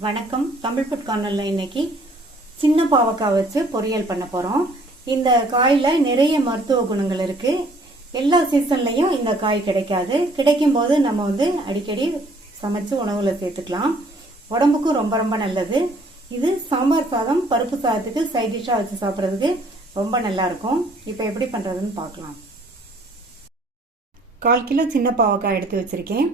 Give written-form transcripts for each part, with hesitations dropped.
வணக்கம். தமிழ் ஃபுட் கார்னர்ல இன்னைக்கு சின்ன பாவக்காய் வச்சு பொரியல் பண்ண போறோம். இந்த காயில நிறைய மருத்துவ குணங்கள் இருக்கு. எல்லா சீசன்லயும் இந்த காய் கிடைக்காது. கிடைக்கும் போது நம்ம அடிக்கடி சமைச்சு உணவுல சேர்த்துக்கலாம். உடம்புக்கும் ரொம்ப ரொம்ப நல்லது. இது சாம்பார் சாதம், பருப்பு சாதத்துக்கு சைட் டிஷ்ஷா வச்சு சாப்பிட்றதுக்கு ரொம்ப நல்லா இருக்கும். இப்போ எப்படி பண்றதுன்னு பார்க்கலாம். 1/4 கிலோ சின்ன பாவக்காய் எடுத்து வச்சிருக்கேன்.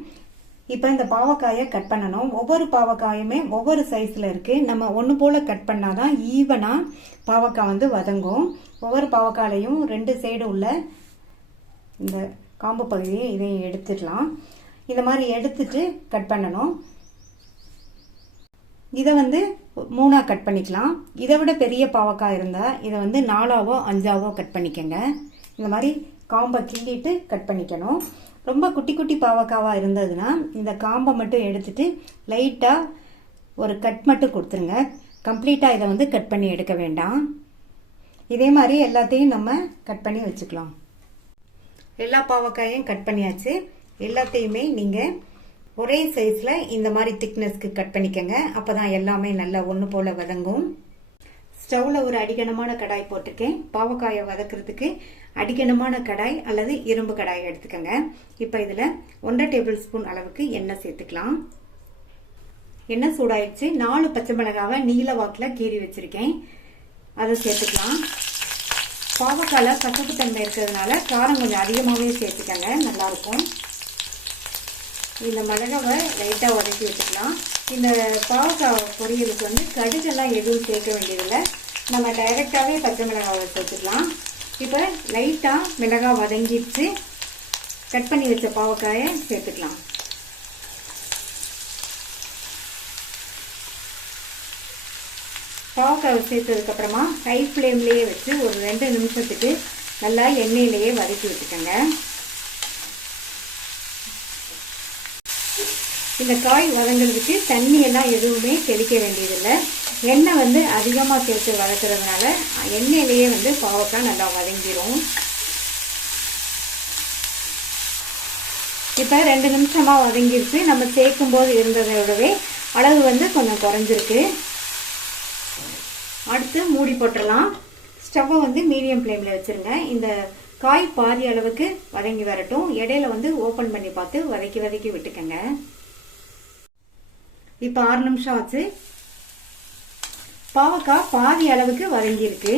இப்போ இந்த பாவக்காயை கட் பண்ணணும். ஒவ்வொரு பாவக்காயுமே ஒவ்வொரு சைஸில் இருக்குது. நம்ம ஒன்று போல் கட் பண்ணாதான் ஈவனாக பாவக்காய் வதங்கும். ஒவ்வொரு பாவக்காயிலையும் 2 சைடு உள்ள இந்த காம்பு பகுதியை இதையும் எடுத்துடலாம். இந்த மாதிரி எடுத்துட்டு கட் பண்ணணும். இதை 3ஆக கட் பண்ணிக்கலாம். இதை விட பெரிய பாவக்காய் இருந்தால் இதை 4ஆவோ 5ஆவோ கட் பண்ணிக்கோங்க. இந்த மாதிரி காம்பை கிள்ளிட்டு கட் பண்ணிக்கணும். ரொம்ப குட்டி குட்டி பாவக்காவா இருந்ததுன்னா இந்த காம்பை மட்டும் எடுத்துட்டு லைட்டாக ஒரு கட் மட்டும் கொடுத்துருங்க. கம்ப்ளீட்டாக இதை கட் பண்ணி எடுக்க வேண்டாம். இதே மாதிரி எல்லாத்தையும் நம்ம கட் பண்ணி வச்சுக்கலாம். எல்லா பாவக்காயும் கட் பண்ணியாச்சு. எல்லாத்தையுமே நீங்கள் ஒரே சைஸில் இந்த மாதிரி திக்னஸ்க்கு கட் பண்ணிக்கங்க. அப்போ தான் எல்லாமே நல்லா ஒன்று போல் வதங்கும். ஸ்டவ்வில் ஒரு அடிகனமான கடாய் போட்டிருக்கேன். பாவக்காயை வதக்கிறதுக்கு அடிகனமான கடாய் அல்லது இரும்பு கடாய் எடுத்துக்கோங்க. இப்போ இதில் 1.5 டேபிள் ஸ்பூன் அளவுக்கு எண்ணெய் சேர்த்துக்கலாம். எண்ணெய் சூடாயிடுச்சு. 4 பச்சை மிளகாவை நீல வாக்கில் கீறி வச்சிருக்கேன். அதை சேர்த்துக்கலாம். பாவக்காயில் கசப்பு தன்மை இருக்கிறதுனால காரம் கொஞ்சம் அதிகமாகவே சேர்த்துக்கங்க, நல்லாயிருக்கும். இந்த மிளகாவை லைட்டாக வதக்கி வச்சுக்கலாம். இந்த பாவக்காய் பொரியலுக்கு கடுகெல்லாம் எதுவும் சேர்க்க வேண்டியதில்லை. நம்ம டைரெக்டாகவே பச்சை மிளகாவை சேர்த்துக்கலாம். இப்போ லைட்டாக மிளகாய் வதங்கிடுச்சு. கட் பண்ணி வச்ச பாவக்காயை சேர்த்துக்கலாம். பாவக்காயை சேர்த்ததுக்கப்புறமா ஹை ஃப்ளேம்லேயே வச்சு ஒரு 2 நிமிஷத்துக்கு நல்லா எண்ணெயிலேயே வதக்கி வச்சுக்கோங்க. இந்த காய் வதங்கிறதுக்கு தண்ணியெல்லாம் எதுவுமே தெளிக்க வேண்டியதில்லை. எண்ணெய் அதிகமாக சேர்த்து வதக்கிறதுனால எண்ணெயிலேயே பாவக்காய் நல்லா வதங்கிடும். இப்போ 2 நிமிஷமாக வதங்கிடுச்சு. நம்ம சேர்க்கும் போது இருந்ததை விடவே அளவு கொஞ்சம் குறைஞ்சிருக்கு. அடுத்து மூடி போட்டுடலாம். ஸ்டவ்வை மீடியம் ஃப்ளேமில் வச்சுருங்க. இந்த காய் பாதி அளவுக்கு வதங்கி வரட்டும். இடையில ஓப்பன் பண்ணி பார்த்து வதக்கி வதக்கி விட்டுக்கங்க. இப்போ 6 நிமிஷம் ஆச்சு. பாவக்காய் பாதி அளவுக்கு வதங்கியிருக்கு.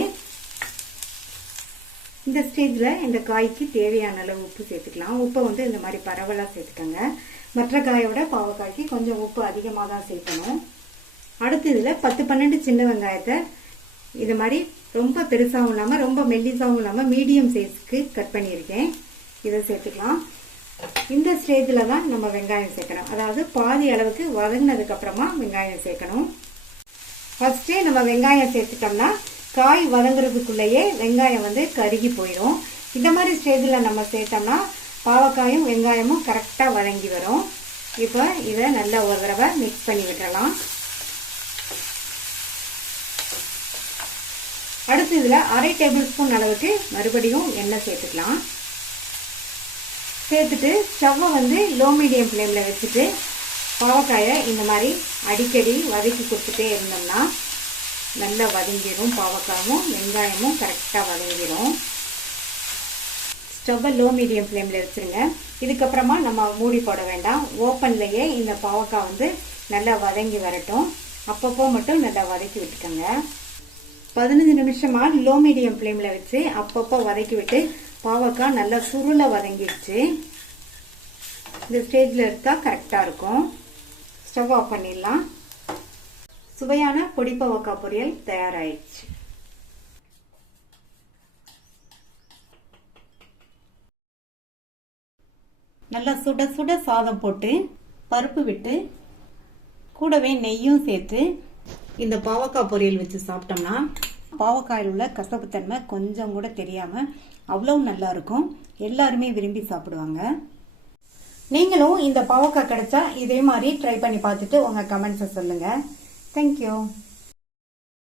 இந்த ஸ்டேஜில் இந்த காய்க்கு தேவையான அளவு உப்பு சேர்த்துக்கலாம். உப்பை இந்த மாதிரி பரவலாக சேர்த்துக்கோங்க. மற்ற காயோட பாவக்காய்க்கு கொஞ்சம் உப்பு அதிகமாக தான் சேர்க்கணும். அடுத்து இதில் 10-12 சின்ன வெங்காயத்தை இது மாதிரி ரொம்ப பெருசாகவும் இல்லாமல் ரொம்ப மெல்லிசாகவும் இல்லாமல் மீடியம் சைஸ்க்கு கட் பண்ணியிருக்கேன். இதை சேர்த்துக்கலாம். இந்த ஸ்டேஜில் தான் நம்ம வெங்காயம் சேர்க்கணும். அதாவது பாதி அளவுக்கு வதங்கினதுக்கு அப்புறமா வெங்காயம் சேர்க்கணும். ஃபர்ஸ்டே நம்ம வெங்காயம் சேர்த்துட்டோம்னா காய் வதங்குறதுக்குள்ளேயே வெங்காயம் கருகி போயிடும். இந்த மாதிரி ஸ்டேஜில் நம்ம சேர்த்தோம்னா பாவக்காயும் வெங்காயமும் கரெக்டாக வதங்கி வரும். இப்போ இதை நல்லா ஒரு தடவை மிக்ஸ் பண்ணி விட்டுறலாம். அடுத்து இதில் 1/2 டேபிள் ஸ்பூன் அளவுக்கு மறுபடியும் எண்ணெய் சேர்த்துக்கலாம். சேர்த்துட்டு ஸ்டவ்வை லோ மீடியம் ஃப்ளேமில் வச்சுட்டு பாவக்காயை இந்த மாதிரி அடிக்கடி வதக்கி கொடுத்துட்டே இருந்தோம்னா நல்லா வதங்கிடும். பாவக்காயும் வெங்காயமும் கரெக்டாக வதங்கிடும். ஸ்டவ்வை லோ மீடியம் ஃப்ளேமில் வச்சுருங்க. இதுக்கப்புறமா நம்ம மூடி போட வேண்டாம். ஓப்பன்லேயே இந்த பாவக்காய் நல்லா வதங்கி வரட்டும். அப்பப்போ மட்டும் நல்லா வதக்கி விட்டுக்கோங்க. 15 நிமிஷமா லோ மீடியம் ஃப்ளேமில் வச்சு அப்பப்போ வதக்கி விட்டு பாவக்காய் நல்லா சுருள வதங்கிடுச்சு. இந்த ஸ்டேஜில் எடுத்தால் கரெக்டாக இருக்கும். ஸ்டவ் ஆஃப் பண்ணிடலாம். சுவையான பொடி பாவக்காய் பொரியல் தயாராகிடுச்சு. நல்லா சுட சுட சாதம் போட்டு பருப்பு விட்டு கூடவே நெய்யும் சேர்த்து இந்த பாவக்காய் பொரியல் வச்சு சாப்பிட்டோம்னா பாவக்காயில் உள்ள கசப்புத்தன்மை கொஞ்சம் கூட தெரியாமல் அவ்வளோ நல்லா இருக்கும். எல்லாருமே விரும்பி சாப்பிடுவாங்க. நீங்களும் இந்த பாவக்காய் கிடைச்சா இதே மாதிரி ட்ரை பண்ணி பார்த்துட்டு உங்கள் கமெண்ட்ஸை சொல்லுங்கள். தேங்க்யூ.